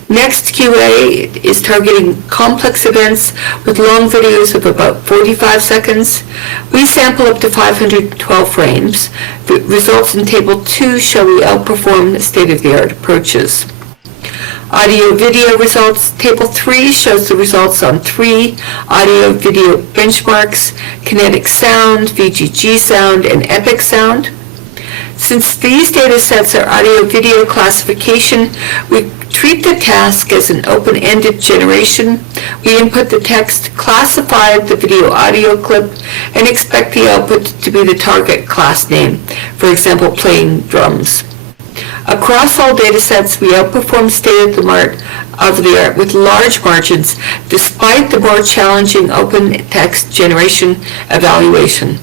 Next QA is targeting complex events with long videos of about 45 seconds. We sample up to 512 frames. The results in Table 2 show we outperform state-of-the-art approaches. Audio-video results. Table 3 shows the results on 3 audio-video benchmarks: kinetic sound, VGG sound, and epic sound. Since these data sets are audio-video classification, we treat the task as an open-ended generation. We input the text, classify the video-audio clip, and expect the output to be the target class name, for example, playing drums. Across all datasets, we outperform state-of-the-art with large margins, despite the more challenging open text generation evaluation.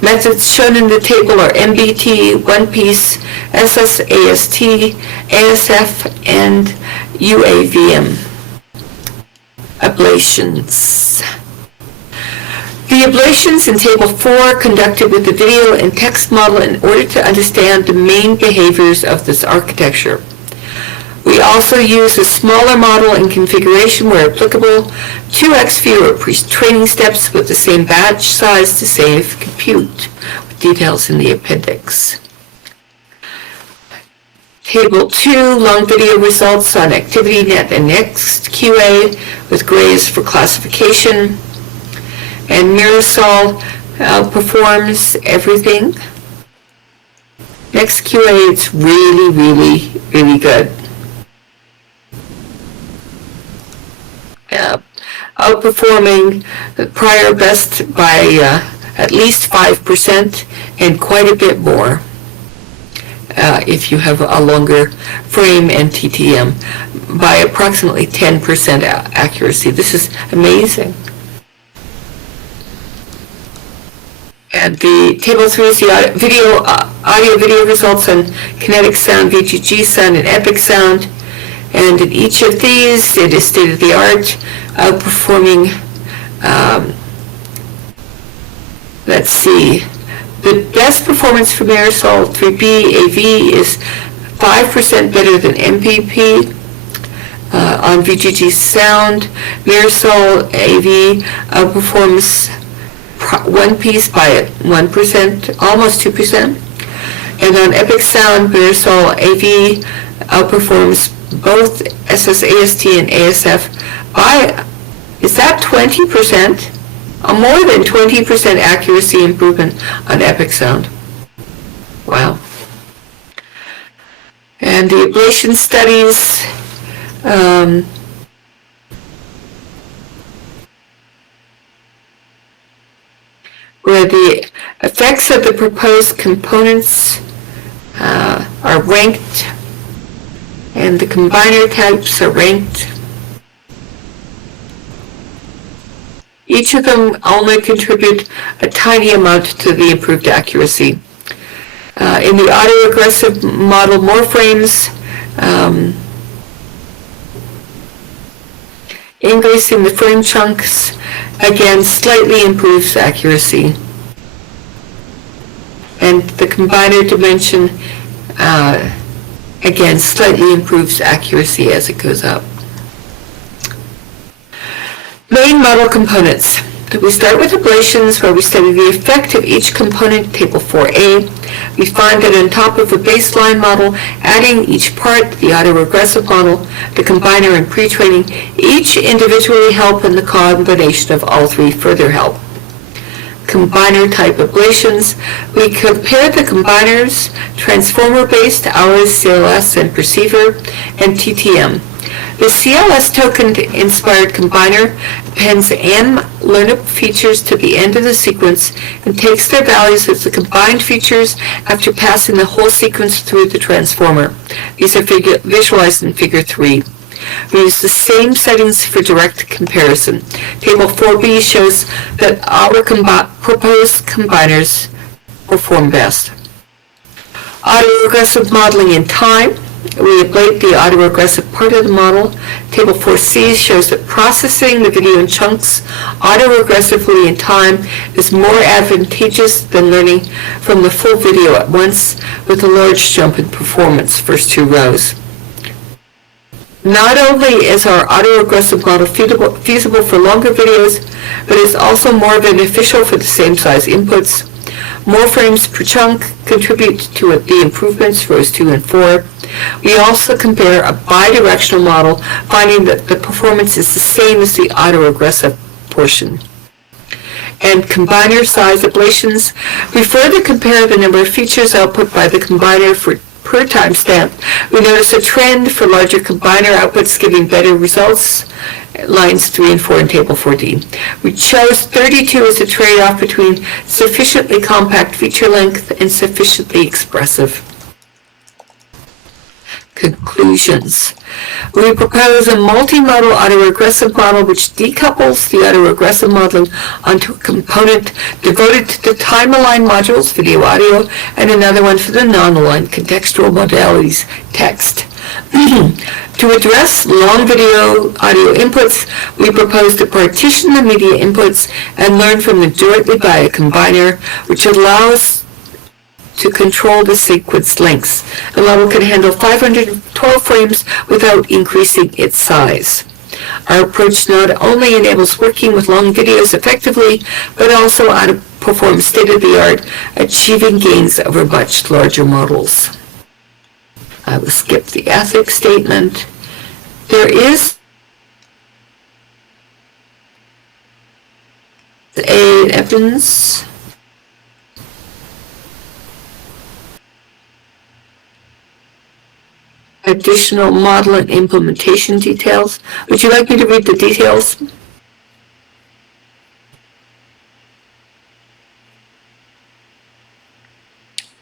Methods shown in the table are MBT, one-piece, SSAST, ASF, and UAVM. Ablations. The ablations in Table 4 are conducted with the video and text model in order to understand the main behaviors of this architecture. We also use a smaller model in configuration where applicable, 2x fewer pre-training steps with the same batch size to save compute, with details in the appendix. Table 2, long video results on ActivityNet and Next QA, with grays for classification. And MIRASOL outperforms everything. Next QA, it's really good. Outperforming the prior best by at least 5% and quite a bit more if you have a longer frame and TTM, by approximately 10% accuracy. This is amazing. And the Table 3 is the audio-video results on kinetic sound, VGG sound, and epic sound. And in each of these, it is state-of-the-art, outperforming, let's see, the best performance for MIRASOL3B AV is 5% better than MPP on VGG sound. MIRASOL AV outperforms one piece by 1%, almost 2%. And on epic sound, MIRASOL AV outperforms both SSAST and ASF by, is that 20%? More than 20% accuracy improvement on epic sound. Wow. And the ablation studies, where the effects of the proposed components are ranked, and the combiner types are ranked. Each of them only contribute a tiny amount to the improved accuracy. In the autoregressive model, more frames, increasing the frame chunks, again, slightly improves accuracy. And the combiner dimension, again, slightly improves accuracy as it goes up. Main model components. We start with ablations, where we study the effect of each component, Table 4A. We find that on top of the baseline model, adding each part, the autoregressive model, the combiner, and pre-training, each individually help, and the combination of all three further help. Combiner type ablations. We compare the combiners, transformer-based, ours, CLS, and perceiver, and TTM. The CLS token-inspired combiner appends M learnable features to the end of the sequence and takes their values as the combined features after passing the whole sequence through the transformer. These are visualized in Figure 3. We use the same settings for direct comparison. Table 4B shows that our proposed combiners perform best. Autoregressive modeling in time. We ablate the autoregressive part of the model. Table 4C shows that processing the video in chunks autoregressively in time is more advantageous than learning from the full video at once, with a large jump in performance, first two rows. Not only is our autoregressive model feasible for longer videos, but it's also more beneficial for the same size inputs. More frames per chunk contribute to the improvements, rows 2 and 4. We also compare a bidirectional model, finding that the performance is the same as the autoregressive portion. And combiner size ablations. We further compare the number of features output by the combiner per timestamp. We notice a trend for larger combiner outputs giving better results, lines 3 and 4 in Table 4D. We chose 32 as a trade-off between sufficiently compact feature length and sufficiently expressive. Conclusions. We propose a multi-modal autoregressive model which decouples the autoregressive modeling onto a component devoted to the time-aligned modules, video, audio, and another one for the non-aligned contextual modalities, text. To address long video audio inputs, we propose to partition the media inputs and learn from them directly by a combiner, which allows to control the sequence lengths. The model can handle 512 frames without increasing its size. Our approach not only enables working with long videos effectively, but also outperforms state-of-the-art, achieving gains over much larger models. I will skip the ethics statement. There is an evidence additional model and implementation details. Would you like me to read the details?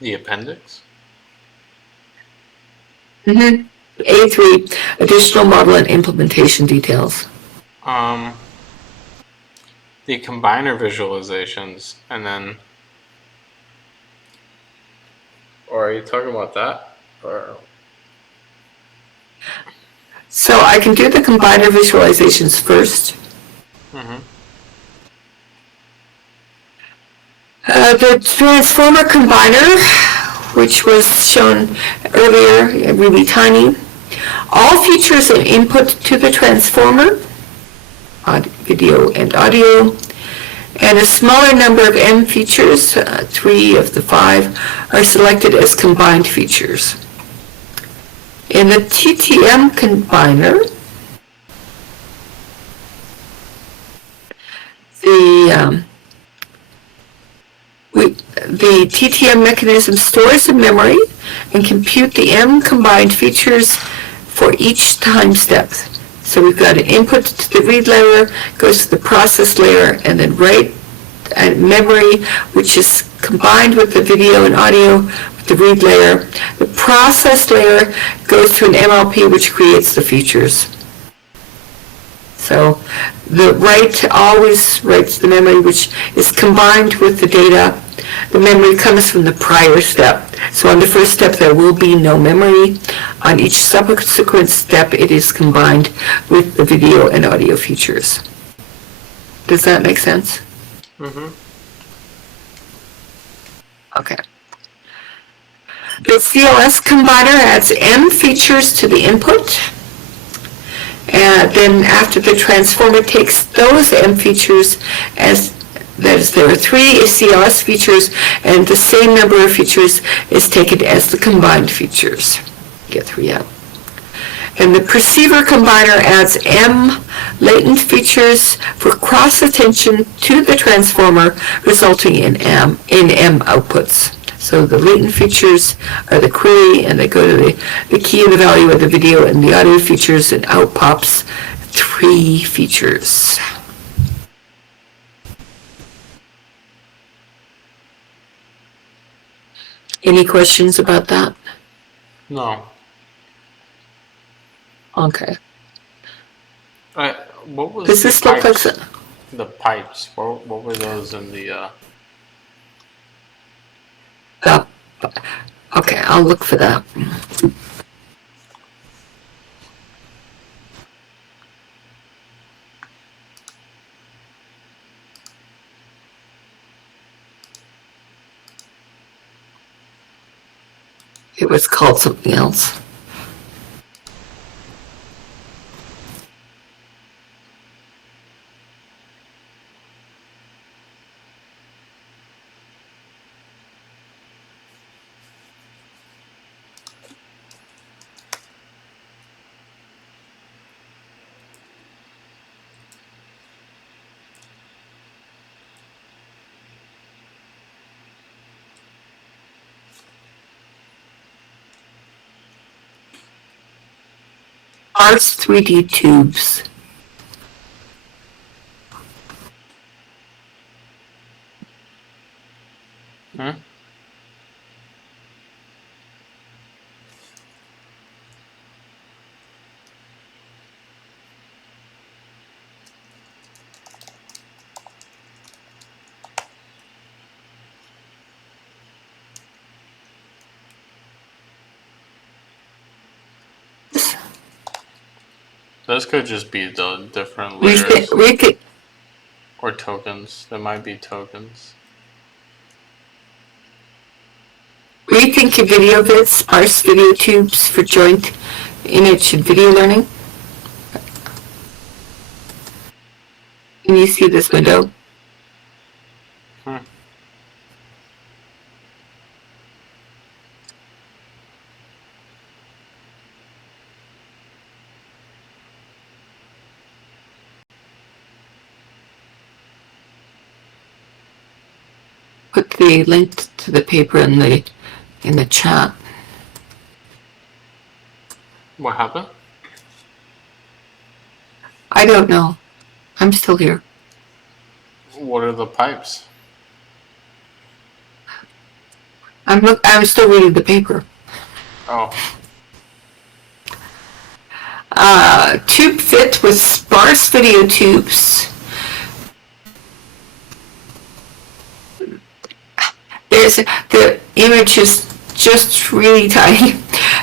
The appendix? Mm-hmm. A3, additional model and implementation details. The combiner visualizations, and then, or are you talking about that? Or so I can do the combiner visualizations first. The transformer combiner, which was shown earlier, really tiny. All features and input to the transformer, video and audio, and a smaller number of M features, 3 of the 5, are selected as combined features. In the TTM combiner, the TTM mechanism stores in memory and compute the M combined features for each time step. So we've got an input to the read layer, goes to the process layer, and then write and memory, which is combined with the video and audio with the read layer. The process layer goes to an MLP, which creates the features. So the write always writes the memory, which is combined with the data. The memory comes from the prior step. So on the first step, there will be no memory. On each subsequent step, it is combined with the video and audio features. Does that make sense? Mm-hmm. Okay. The CLS combiner adds M features to the input. And then after the transformer takes those M features as that is, there are 3 CLS features, and the same number of features is taken as the combined features. Get 3 out. And the perceiver combiner adds M latent features for cross-attention to the transformer, resulting in M outputs. So the latent features are the query, and they go to the key and the value of the video and the audio features, and out pops 3 features. Any questions about that? No. Okay. What was Does the this look like pipes? The pipes. What were those in the? Okay, I'll look for that. It was called something else. Sparse 3D tubes. Hmm? Those could just be the different layers or tokens. There might be tokens. Rethink your video bits, sparse video tubes for joint image and video learning. Can you see this window? Put the link to the paper in the chat. What happened? I don't know. I'm still here. What are the pipes? I'm still reading the paper. Oh. Tube fit with sparse video tubes. The image is just really tiny.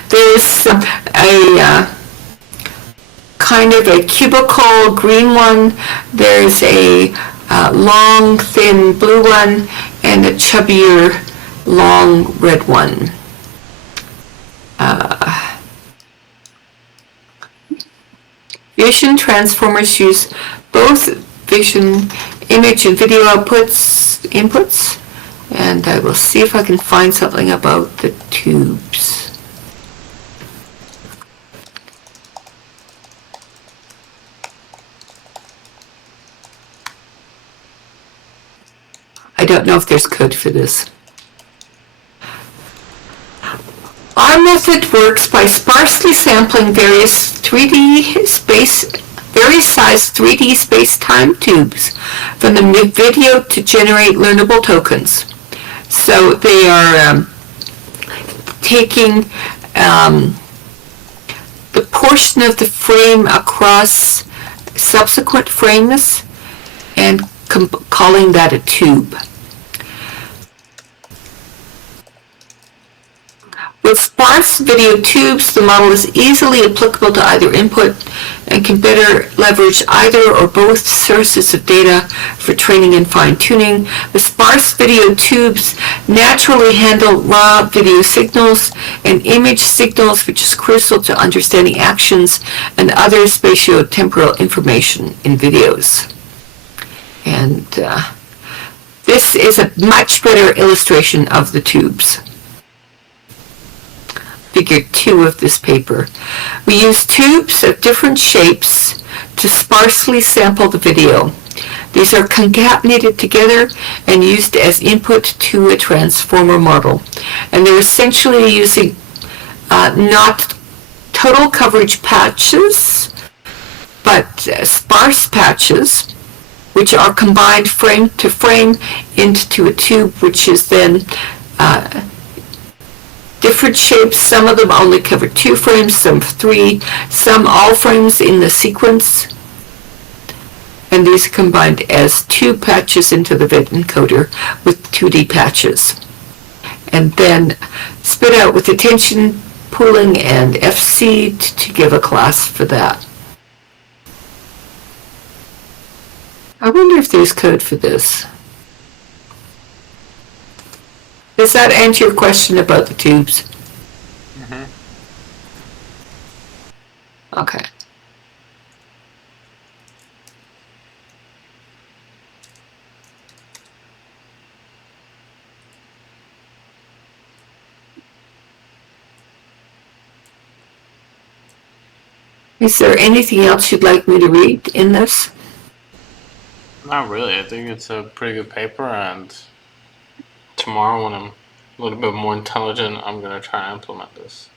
There's a kind of a cubical green one. There's a long, thin blue one, and a chubbier, long red one. Vision transformers use both vision, image, and video inputs. And I will see if I can find something about the tubes. I don't know if there's code for this. Our method works by sparsely sampling various sized 3D space-time tubes from the video to generate learnable tokens. So they are taking the portion of the frame across subsequent frames and calling that a tube. With sparse video tubes, the model is easily applicable to either input and can better leverage either or both sources of data for training and fine-tuning. The sparse video tubes naturally handle raw video signals and image signals, which is crucial to understanding actions and other spatio-temporal information in videos. And this is a much better illustration of the tubes. Figure 2 of this paper. We use tubes of different shapes to sparsely sample the video. These are concatenated together and used as input to a transformer model. And they're essentially using not total coverage patches, but sparse patches, which are combined frame to frame into a tube, which is then different shapes. Some of them only cover 2 frames, some 3, some all frames in the sequence. And these are combined as 2 patches into the VID encoder with 2D patches. And then spit out with attention pooling and FC to give a class for that. I wonder if there's code for this. Does that answer your question about the tubes? Mm-hmm. Okay. Is there anything else you'd like me to read in this? Not really. I think it's a pretty good paper, and tomorrow when I'm a little bit more intelligent, I'm gonna try and implement this.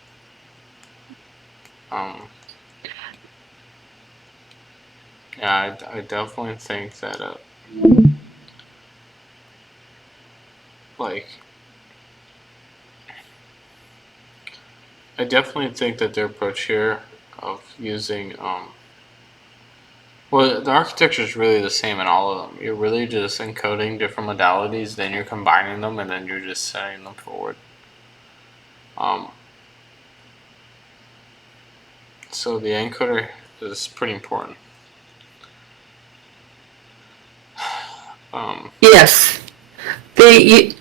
Yeah, I definitely think that I definitely think that their approach here of using well, the architecture is really the same in all of them. You're really just encoding different modalities, then you're combining them, and then you're just setting them forward. So the encoder is pretty important. Yes. The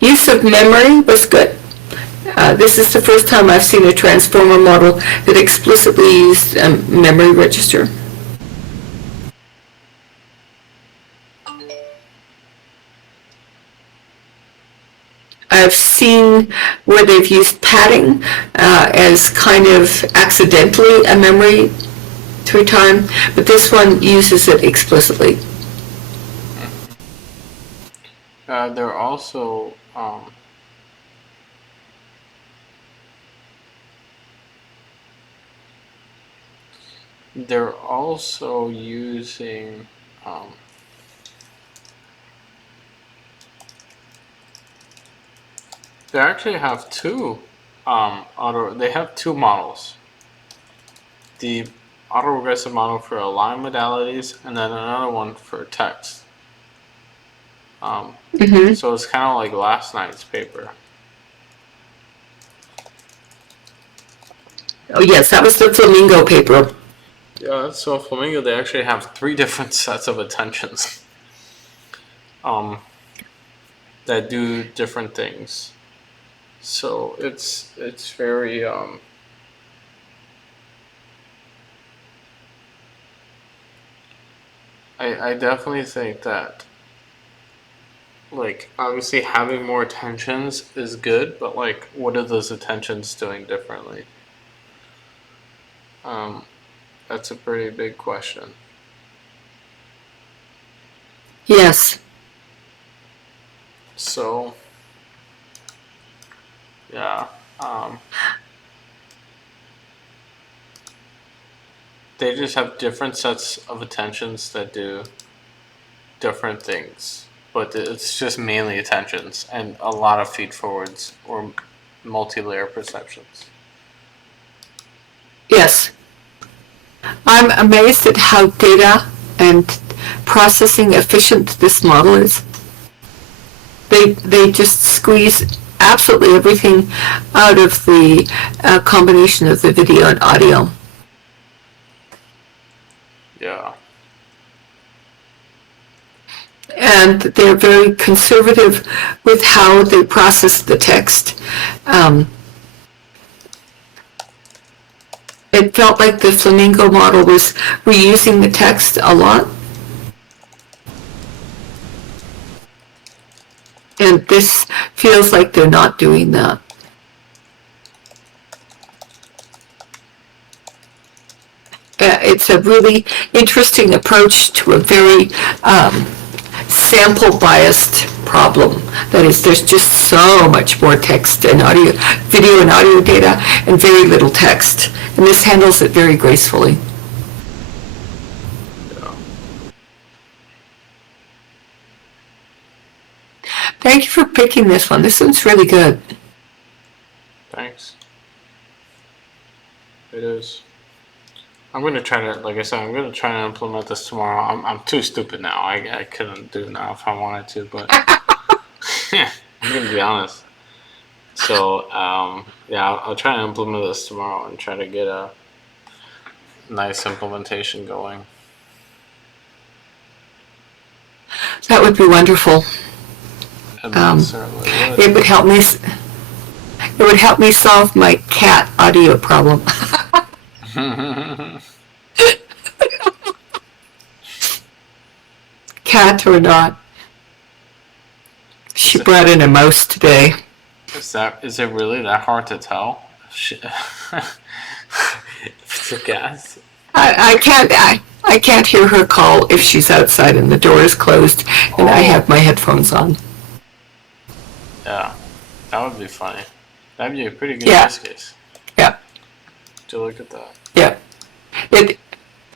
use of memory was good. This is the first time I've seen a transformer model that explicitly used a memory register. I've seen where they've used padding as kind of accidentally a memory through time, but this one uses it explicitly. They're also using they actually have two they have 2 models. The autoregressive model for aligned modalities, and then another one for text. So it's kind of like last night's paper. Oh yes, that was the Flamingo paper. Yeah, so Flamingo, they actually have 3 different sets of attentions that do different things. So it's very I definitely think that, like, obviously having more attentions is good, but like, what are those attentions doing differently? That's a pretty big question. Yes. So yeah, they just have different sets of attentions that do different things, but it's just mainly attentions and a lot of feed forwards or multi-layer perceptions. Yes. I'm amazed at how data and processing efficient this model is. They just squeeze absolutely everything out of the combination of the video and audio. Yeah. And they're very conservative with how they process the text. It felt like the Flamingo model was reusing the text a lot. And this feels like they're not doing that. It's a really interesting approach to a very sample biased problem. That is, there's just so much more text and audio, video and audio data, and very little text. And this handles it very gracefully. Yeah. Thank you for picking this one. This one's really good. Thanks. It is. I'm going to try to, like I said, I'm going to try to implement this tomorrow. I'm too stupid now. I couldn't do it now if I wanted to, but I'm going to be honest. So, yeah, I'll try to implement this tomorrow and try to get a nice implementation going. That would be wonderful. It certainly would. It would help me. It would help me solve my cat audio problem. Cat or not. She brought in a mouse today. Is it really that hard to tell? If it's a cat. I can't hear her call if she's outside and the door is closed and I have my headphones on. Yeah, that would be funny. That'd be a pretty good Yeah. use case. Yeah. To look at that. Yeah.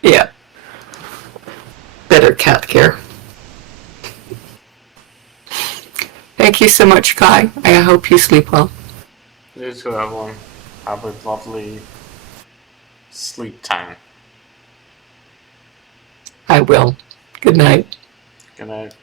Yeah. Better cat care. Thank you so much, Kai. I hope you sleep well. You too, everyone. Have a lovely sleep time. I will. Good night. Good night.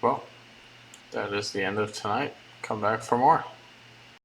Well, that is the end of tonight. Come back for more.